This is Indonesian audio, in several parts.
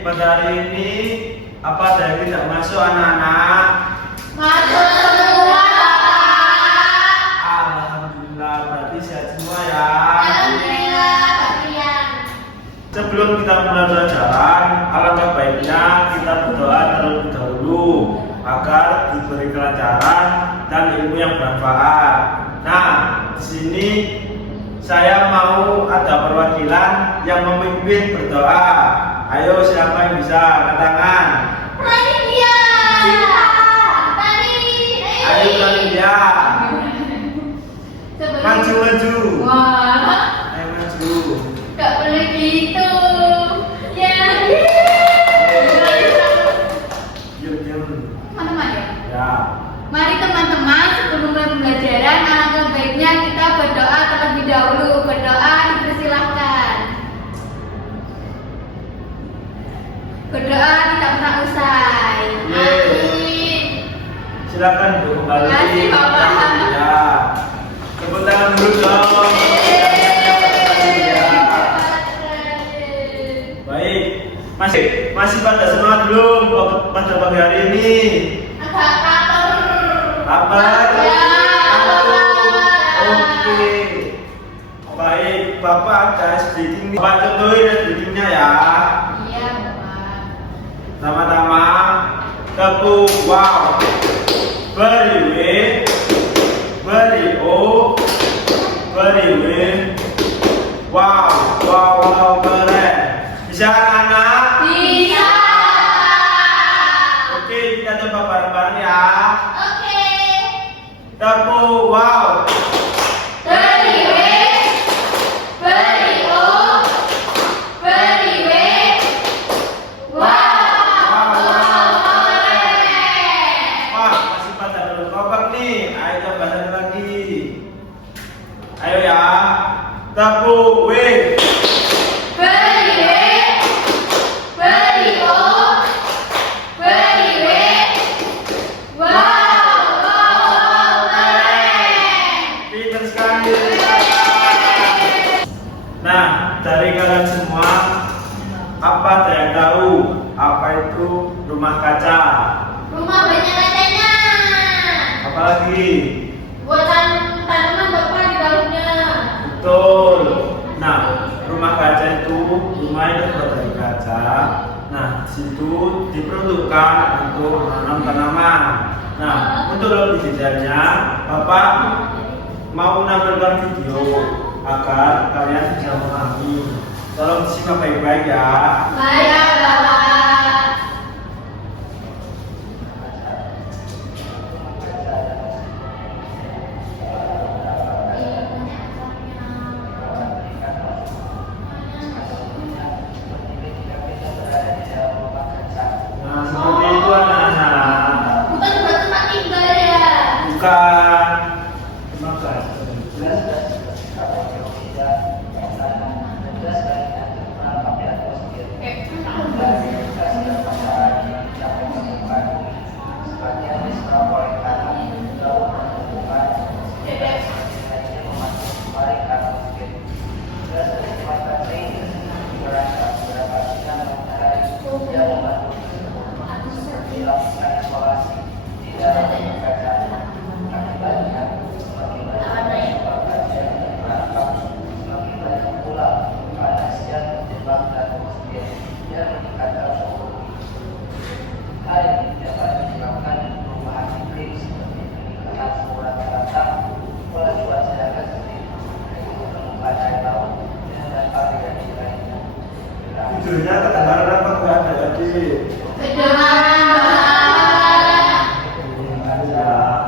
pada hari ini apa ada yang tidak masuk anak-anak? Masuk semua, Bapak. Alhamdulillah, berarti sehat semua ya. Alhamdulillah, Pak Rian. Sebelum kita mulai pelajaran, alangkah baiknya kita berdoa terlebih dahulu agar diberi kelancaran dan ilmu yang bermanfaat. Nah, di sini saya mau ada perwakilan yang memimpin berdoa. Ayo, siapa yang bisa angkat tangan? Pranindia. Ayo Pranindia. Maju. Wah, Ayo maju. gak boleh gitu. Ya. Diam. Teman-teman ya. Ya. Mari teman-teman, sebelum mulai pembelajaran, alangkah baiknya kita berdoa terlebih dahulu. Berdoa dipersilahkan. Berdoa tidak pernah usai. Amin. Silakan Bu kembali. Terima kasih, Bapak. Ya. Tepuk tangan dulu dong. Ya. Baik. Masih pada semangat belum pada pagi hari ini? Agak lapar. Lapar? Ya, Lapar. lapar. Oke. Baik, Bapak ada speaking. Bapak contohin speakingnya ya. Iya, Bapak. Sama-sama. Tepuk wow. Beri o. Wow, keren. Bisa anak-anak? Bisa. Oke, kita coba bareng-bareng ya. Oke. Tepuk wow. Beri O, beri W. Wow, keren. Wah, masih pada belum kompak nih. Ayo coba satu lagi. Ayo ya. Tepuk W. Beri O, beri W. Wow, keren. Pintar sekali. Nah, dari kalian semua, apa ada yang tahu apa itu rumah kaca? Rumah banyak kacanya. Apalagi? Buatan tanaman Bapak di dalamnya. Betul. Nah, rumah kaca itu rumah yang terbuat dari kaca. Nah, di situ diperuntukkan untuk menanam tanaman. Nah, untuk lebih detailnya, Bapak mau menampilkan video agar kalian bisa memahami. Tolong disimak baik-baik ya. Baik, Bapak. Nah, seperti itu anak-anak. Bukan buat tempat tinggal ya. Bukan. Terima kasih. Judulnya kedengaran apa enggak ada tadi? Kedengaran, Bapak. Ya.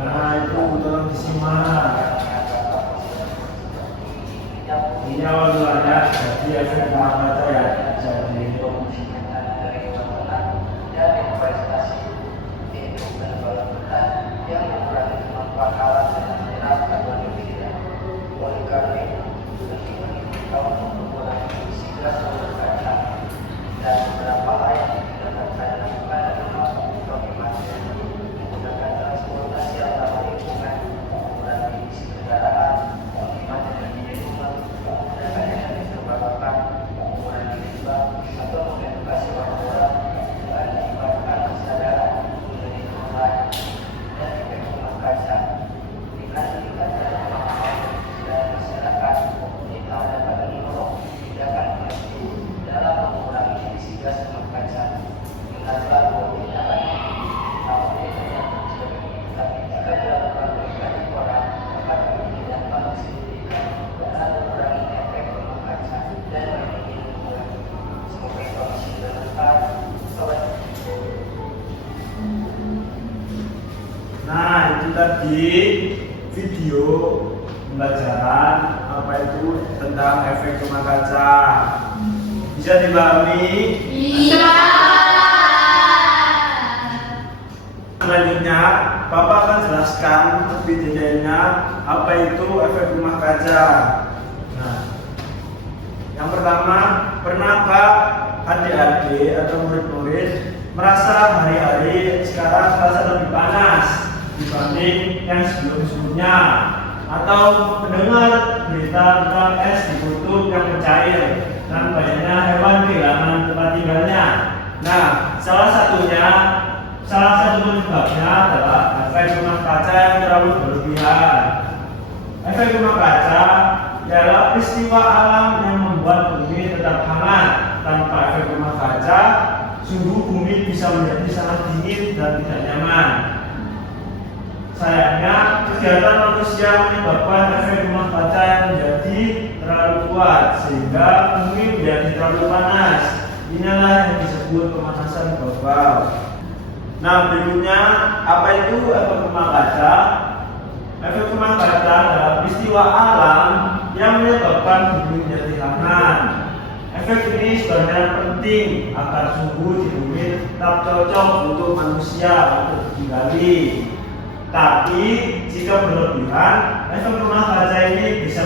Nah, maksimal. Ini awal mulanya jadi efek rumah kaca ya. Jadi nah, itu tadi video pembelajaran apa itu tentang efek rumah kaca. Bisa dipahami? Iya. Selanjutnya, Bapak akan jelaskan lebih detailnya apa itu efek rumah kaca. Nah, yang pertama, pernahkah adik-adik atau murid-murid merasa hari-hari sekarang terasa lebih panas dibanding yang sebelum-sebelumnya, atau mendengar berita tentang es di kutub yang mencair dan banyaknya hewan kehilangan tempat tinggalnya? Nah, salah satu penyebabnya adalah efek rumah kaca yang terlalu berlebihan. Efek rumah kaca adalah peristiwa alam yang membuat bumi tetap hangat. Tanpa efek rumah kaca, suhu bumi bisa menjadi sangat dingin dan tidak nyaman. Sayangnya, kegiatan manusia menyebabkan efek rumah kaca yang menjadi terlalu kuat sehingga bumi menjadi terlalu panas. Inilah yang disebut pemanasan global. Nah, berikutnya, apa itu efek rumah kaca? Efek rumah kaca adalah peristiwa alam yang menyebabkan bumi menjadi hangat. Efek ini sebenarnya penting agar suhu di bumi tetap cocok untuk manusia untuk ditinggali. Tapi jika berlebihan, efek rumah kaca ini bisa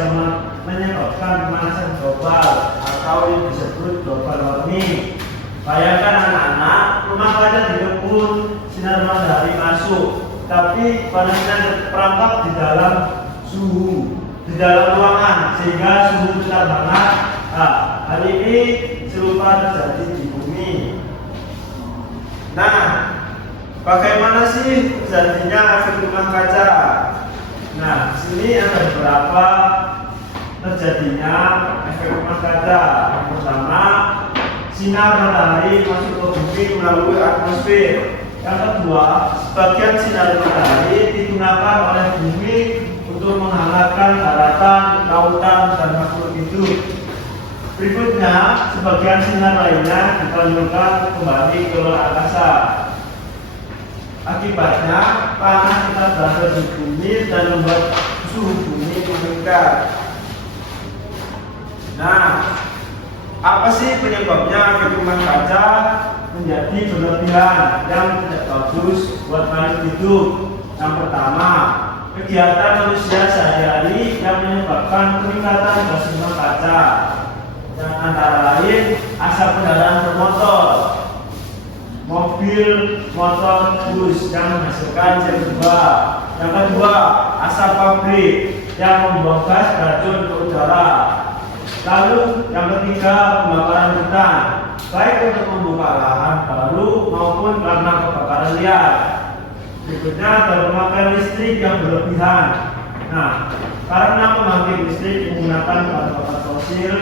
menyebabkan pemanasan global atau yang disebut global warming. Bayangkan anak-anak, rumah kaca dikepung sinar matahari masuk, tapi panasnya terperangkap di dalam ruangan sehingga suhu tetap hangat. Nah, hal ini serupa terjadi di bumi. Nah, bagaimana sih terjadinya efek rumah kaca? Nah, di sini ada beberapa terjadinya efek rumah kaca. Yang pertama, sinar matahari masuk ke bumi melalui atmosfer. Yang kedua, sebagian sinar matahari digunakan oleh bumi untuk menghangatkan daratan, lautan, dan makhluk hidup. Berikutnya, sebagian sinar lainnya dipanjurkan kembali ke luar angkasa. Akibatnya, panas tetap berada di bumi dan membuat suhu bumi meningkat. Nah, apa sih penyebabnya efek rumah kaca menjadi berlebihan yang tidak bagus buat makhluk hidup? Yang pertama, kegiatan manusia sehari-hari yang menyebabkan peningkatan gas rumah kaca. Yang antara lain asap kendaraan bermotor, mobil, motor, bus yang menghasilkan CO2. Yang kedua, asap pabrik yang membuang gas beracun ke udara. Lalu yang ketiga, pembakaran hutan, baik untuk membuka lahan baru maupun karena kebakaran liar. Berikutnya ada pemakaian listrik yang berlebihan. Nah, karena pembangkit listrik menggunakan bahan bakar fosil,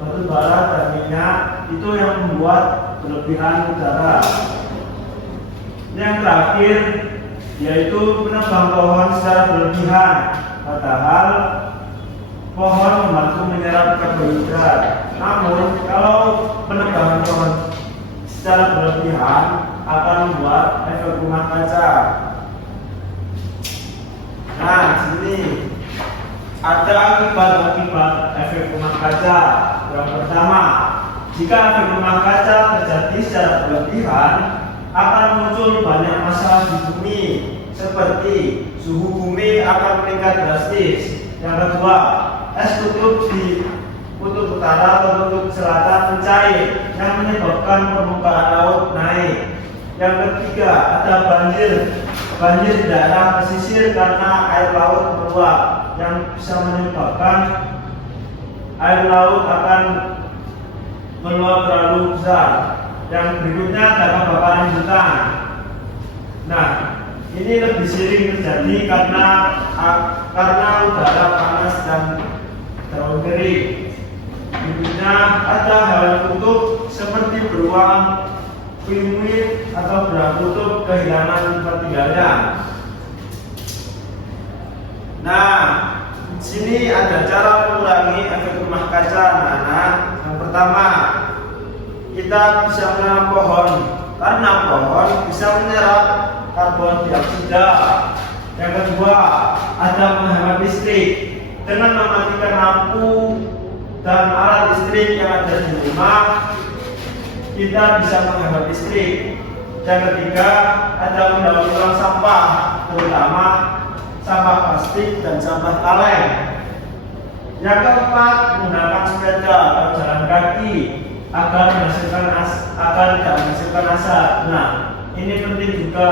batu bara dan minyak, itu yang membuat berlebihan udara. Yang terakhir yaitu menebang pohon secara berlebihan, padahal pohon membantu menyerap karbohidrat. Namun, kalau penebangan pohon secara berlebihan akan membuat efek rumah kaca. Nah, di sini ada akibat-akibat efek rumah kaca. Yang pertama, jika efek rumah kaca terjadi secara berlebihan, akan muncul banyak masalah di bumi, seperti suhu bumi akan meningkat drastis. Yang kedua, es kutub di kutub utara atau kutub selatan mencair, yang menyebabkan permukaan laut naik. Yang ketiga, ada banjir di daerah pesisir karena air laut meluap, yang bisa menyebabkan air laut akan meluap terlalu besar. Yang berikutnya ada kebakaran hutan. Nah, ini lebih sering terjadi karena udara panas dan terlalu kering. Berikutnya ada hal kutub seperti beruang, penguin atau beruang kutub kehilangan tempat tinggalnya. Nah, di sini ada cara mengurangi efek rumah kaca, anak-anak. Yang pertama, kita bisa menanam pohon, karena pohon bisa menyerap karbon dioksida. Yang kedua, ada menghemat listrik dengan mematikan lampu dan alat listrik yang ada di rumah. Kita bisa menghemat listrik. Yang ketiga, ada mendaur ulang sampah, terutama sampah plastik dan sampah kaleng. Yang keempat, menggunakan sepeda atau jalan kaki agar tidak menghasilkan asap. Nah, ini penting juga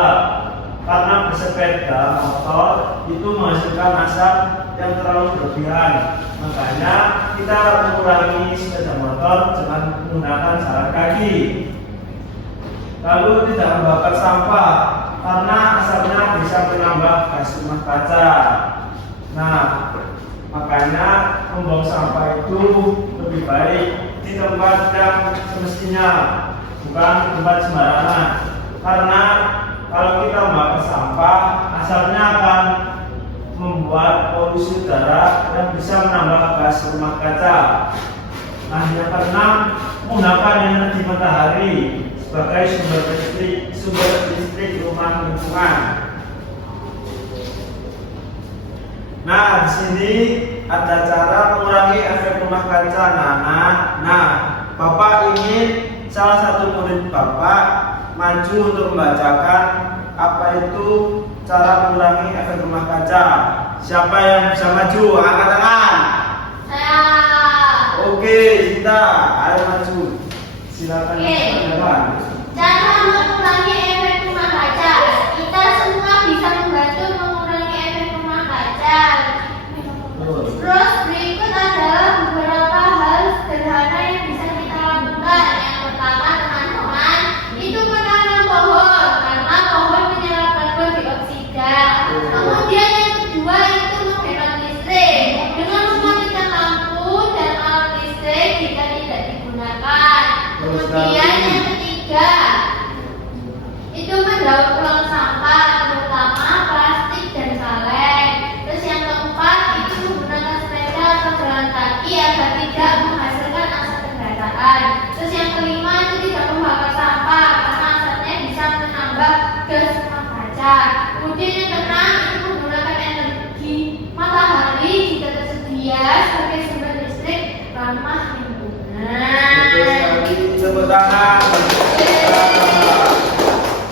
karena bersepeda motor itu menghasilkan asap yang terlalu berlebihan. Makanya kita mengurangi sepeda motor dengan menggunakan jalan kaki. Lalu tidak membakar sampah karena asapnya bisa menambah gas rumah kaca. Nah, makanya membuang sampah itu lebih baik di tempat yang semestinya, bukan di tempat sembarangan. Karena kalau kita membakar sampah, asapnya akan membuat polusi udara yang bisa menambah gas rumah kaca. Nah, yang keenam, menggunakan energi matahari sebagai sumber listrik rumah lingkungan. Nah, di sini ada cara mengurangi efek rumah kaca, anak-anak. Nah, Bapak ingin salah satu murid Bapak maju untuk membacakan apa itu cara mengurangi efek rumah kaca. Siapa yang bisa maju? Angkat tangan. Saya. Oke, kita ayo maju. Silakan. Cara mengurangi efek rumah kaca. Kita semua bisa membantu mengurangi efek rumah kaca. Terus berikut adalah beberapa hal sederhana yang bisa kita lakukan. Yang pertama, teman-teman, itu menanam pohon karena pohon menyerap karbon dioksida. Kemudian yang kedua itu menghemat listrik dengan mematikan lampu dan alat listrik jika tidak digunakan. Kemudian yang ketiga itu mendaur ulang sampah, terutama plastik dan kaleng. Terus yang keempat itu menggunakan sepeda atau jalan kaki agar tidak menghasilkan asap kendaraan. Terus yang kelima itu tidak membakar sampah karena asapnya bisa menambah gas rumah kaca. Kemudian yang keenam itu menggunakan energi matahari jika tersedia sebagai sumber listrik ramah lingkungan. Tepuk tangan.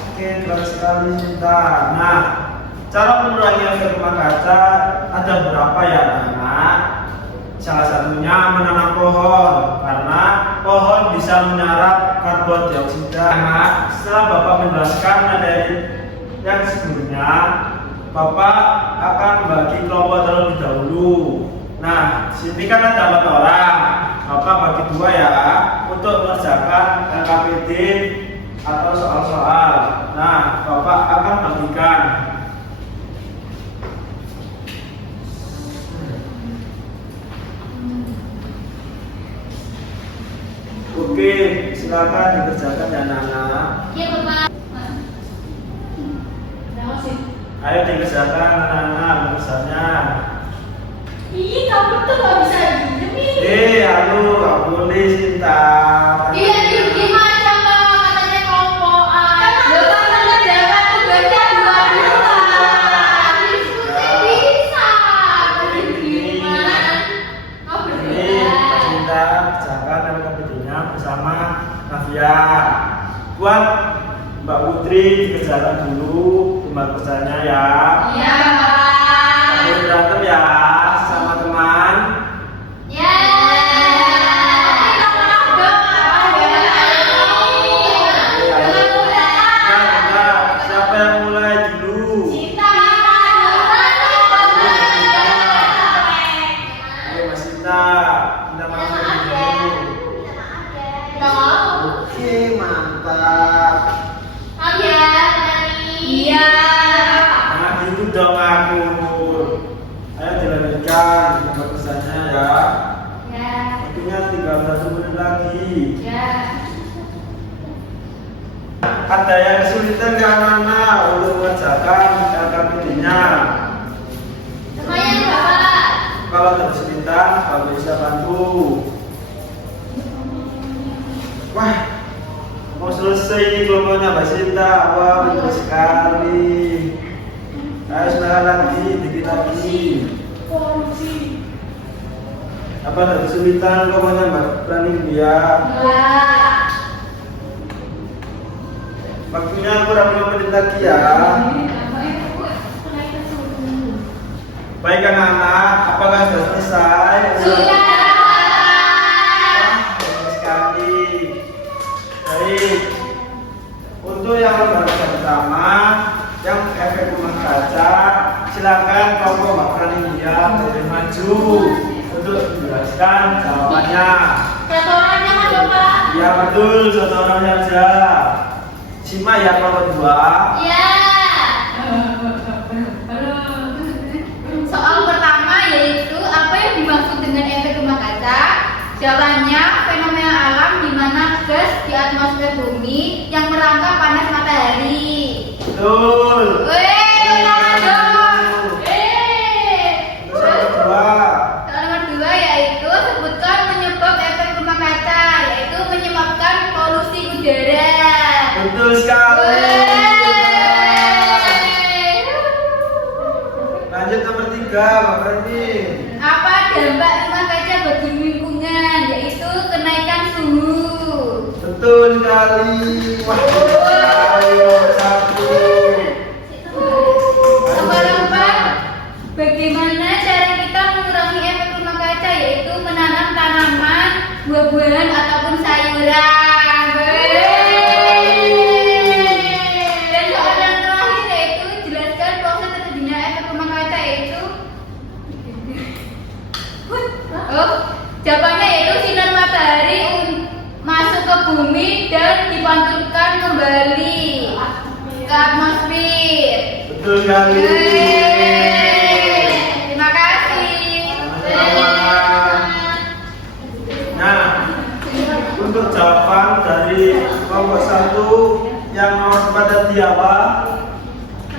Oke, keren sekali Cinta. Nah, cara mengurangi efek rumah kaca ada beberapa ya, anak. Salah satunya menanam pohon karena pohon bisa menyerap karbon dioksida. Nah, setelah Bapak menjelaskan materi yang sebelumnya, Bapak akan bagi kelompok terlebih dahulu. Nah, sini kan ada 4 orang. Bapak bagi 2 ya untuk mengerjakan LKPD atau soal-soal. Nah, Bapak akan bagikan. Oke, silakan dikerjakan ya, anak-anak. Iya, Bapak. Ayo dikerjakan, anak-anak, tulisannya. Ih, kamu tuh gak bisa diem ini. Aduh, gak boleh Cinta. Iya, gimana kalau katanya kelompokan? Ya kan ada tugasnya 2 diskusi. buat Mbak Putri dikerjakan dulu pembagusannya ya. Iya. Sambil berantem ya sama teman. Ya. Siapa yang mulai dulu? Ayo Mas Sinta, minta maaf dulu. Oke, mantap. Iya. Nah, itu dong aku. Ayo dilanjutkan pembagusannya ya. Ya. Waktunya tinggal 1 menit lagi. Ya. Ada yang kesulitan yang mana untuk mengerjakan LKPD-nya? Semuanya Bapak. Kalau ada kesulitan, Bapak bisa bantu. Wah, mau selesai ini kelompoknya Mbak Sinta. Wah, betul sekali. Ayo sebentar lagi, dikit lagi. Apa ada kesulitan kelompoknya Mbak Pranindia? Enggak. Waktunya kurang 5 menit lagi ya. Baik anak-anak, apakah sudah selesai? Sudah. Bagus sekali. Baik. Untuk yang lembaga pertama, yang efek rumah kaca, silakan kelompok Mbak Pranindia boleh maju untuk menjelaskan jawabannya. Satu orangnya Mas Bapak. Ya betul, satu orang saja. Simak ya kelompok 2. Iya. Soal pertama yaitu apa yang dimaksud dengan efek rumah kaca? Jawabannya fenomena alam di mana gas di atmosfer bumi yang merangkap panas matahari. Betul. Tangan dong. Terus yang kedua. Soal nomor 2 yaitu sebutkan penyebab efek rumah kaca, yaitu menyebabkan polusi udara. Betul sekali. Lanjut nomor 3, Mbak Prani. Apa dampak rumah kaca bagi lingkungan, yaitu kenaikan suhu. Betul sekali. Wah, betul sekali. Nomor 1. Nomor 4, bagaimana cara kita mengurangi efek rumah kaca, yaitu menanam tanaman, buah-buahan ataupun sayuran. Dan soal yang terakhir yaitu jelaskan proses terjadinya efek rumah kaca, yaitu jawabannya yaitu sinar matahari masuk ke bumi dan dipantulkan kembali ke atmosfer. Betul sekali. Terima kasih. Nah, untuk jawaban dari kelompok 1 yang nomor 4 tadi apa?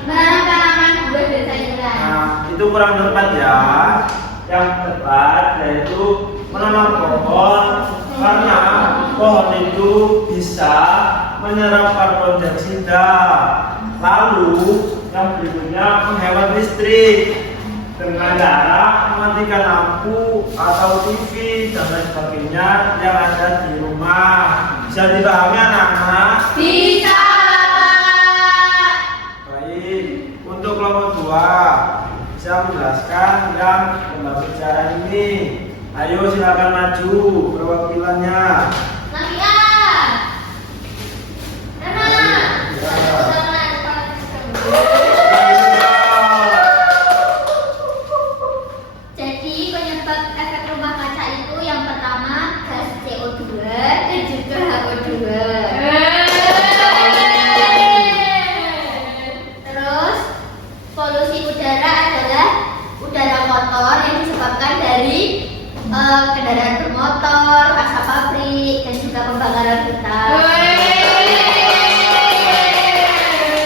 Menanam tanaman buah dan sayuran. Nah, itu kurang tepat ya. Yang tepat yaitu menanam pohon, karena pohon itu bisa menyerap karbon dioksida. Lalu yang berikutnya menghemat listrik dengan cara mematikan lampu atau TV dan lain sebagainya yang ada di rumah. Bisa dipahami anak-anak? Bisa. Baik, untuk kelompok 2 bisa menjelaskan yang lembaga bicara ini. Ayo silakan maju perwakilannya. Jadi penyebab efek rumah kaca itu yang pertama gas CO2 dan juga HO2. Terus polusi udara adalah udara kotor yang disebabkan dari kendaraan bermotor, asap pabrik, dan juga pembakaran hutan.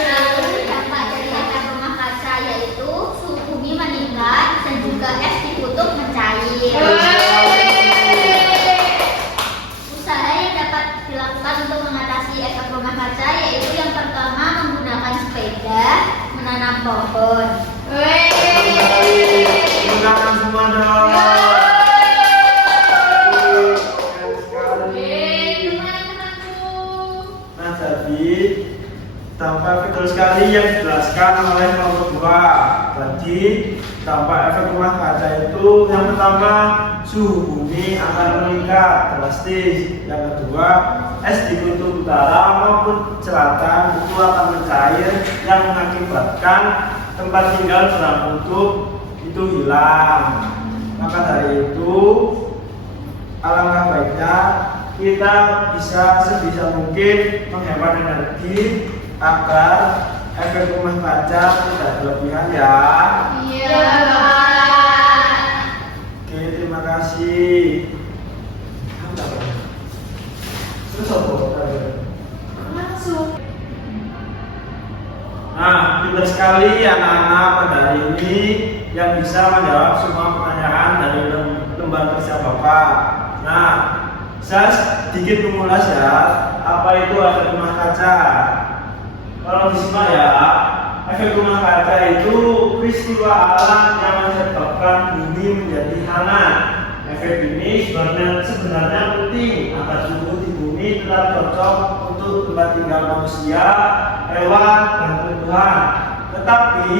Lalu dampak dari efek rumah kaca yaitu suhu bumi meningkat dan juga es di kutub mencair. Usaha yang dapat dilakukan untuk mengatasi efek rumah kaca yaitu yang pertama menggunakan sepeda, menanam pohon. Silakan semua dong. Keren sekali. dijelaskan oleh kelompok 2. Jadi dampak efek rumah kaca itu yang pertama, suhu bumi akan meningkat drastis. Yang kedua, es di kutub utara maupun selatan itu akan mencair yang mengakibatkan tempat tinggal dalam kutub itu hilang. Maka dari itu, alangkah baiknya kita bisa sebisa mungkin menghemat energi agar efek rumah kaca tidak berlebihan ya. Iya, Pak. Oke, terima kasih. Terus apa? Masuk. Nah, pintar sekali anak-anak pada hari ini yang bisa menjawab semua pertanyaan dari lembar kerja Bapak. Nah, saya sedikit mengulas ya, apa itu efek rumah kaca. Kalau disimak ya, efek rumah kaca itu peristiwa alam yang menyebabkan bumi menjadi hangat. Efek ini sebenarnya penting agar suhu di bumi tetap cocok untuk tempat tinggal manusia, hewan, dan tumbuhan. Tetapi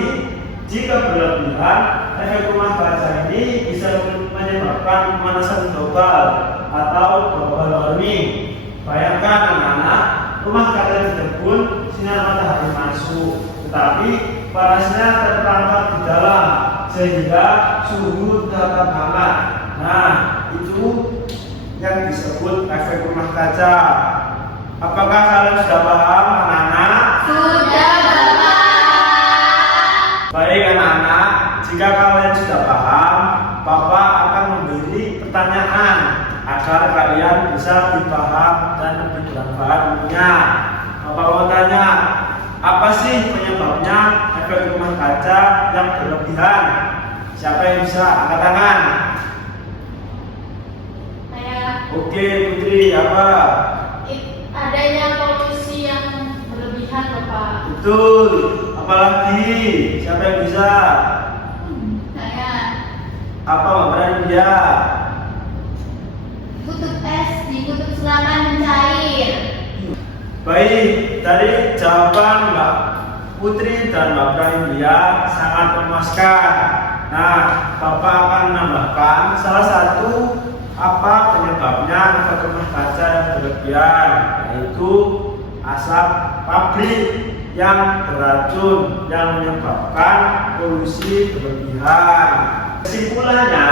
jika berlebihan, efek rumah kaca ini bisa menyebabkan pemanasan global atau global warming. Bayangkan anak-anak, rumah kaca tersebut sinar matahari masuk, tetapi panasnya terperangkap di dalam sehingga suhu tetap hangat. Nah, itu yang disebut efek rumah kaca. Apakah kalian sudah paham, anak-anak? Sudah, Bapak. Baik anak-anak, jika kalian sudah paham, Bapak akan memberi pertanyaan agar kalian bisa lebih paham dan lebih bermanfaat tentunya. Bapak mau tanya, apa sih penyebabnya efek rumah kaca yang berlebihan? Siapa yang bisa angkat tangan? Saya Oke, Putri, apa? adanya polusi yang berlebihan, Bapak. Betul. Apalagi? Siapa yang bisa? Saya Apa nggak berani dia? kutub es di kutub selatan mencair. Baik, tadi jawaban Mbak Putri dan Mbak Praindya sangat memuaskan. Nah, Bapak akan menambahkan salah satu apa penyebabnya efek rumah kaca yang berlebihan, yaitu asap pabrik yang beracun yang menyebabkan polusi berlebihan. Kesimpulannya,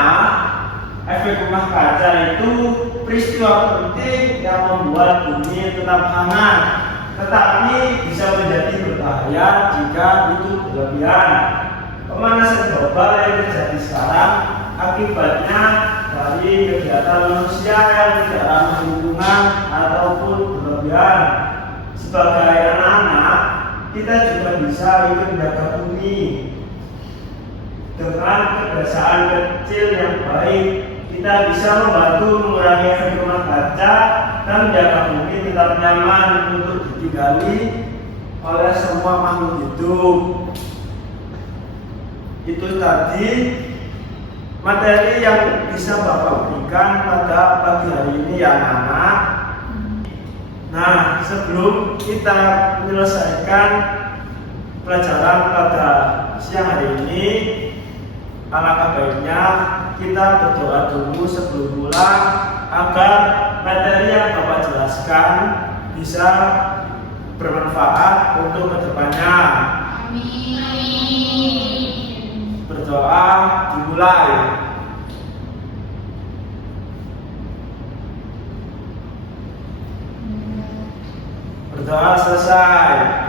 efek rumah kaca itu peristiwa penting yang membuat bumi tetap hangat, tetapi bisa menjadi berbahaya jika itu berlebihan. Pemanasan global yang terjadi sekarang akibatnya dari kegiatan manusia yang tidak ramah lingkungan ataupun berlebihan. Sebagai anak-anak, kita juga bisa ikut menjaga bumi dengan kebiasaan kecil yang baik. Kita bisa membantu mengurangi efek rumah kaca dan menjaga bumi tetap nyaman untuk ditinggali oleh semua makhluk hidup. Itu tadi materi yang bisa Bapak berikan pada pagi hari ini ya anak-anak. Nah, sebelum kita menyelesaikan pelajaran pada siang hari ini, alangkah baiknya kita berdoa dulu sebelum pulang agar materi yang Bapak jelaskan bisa bermanfaat untuk kedepannya. Amin. Berdoa dimulai. Berdoa selesai.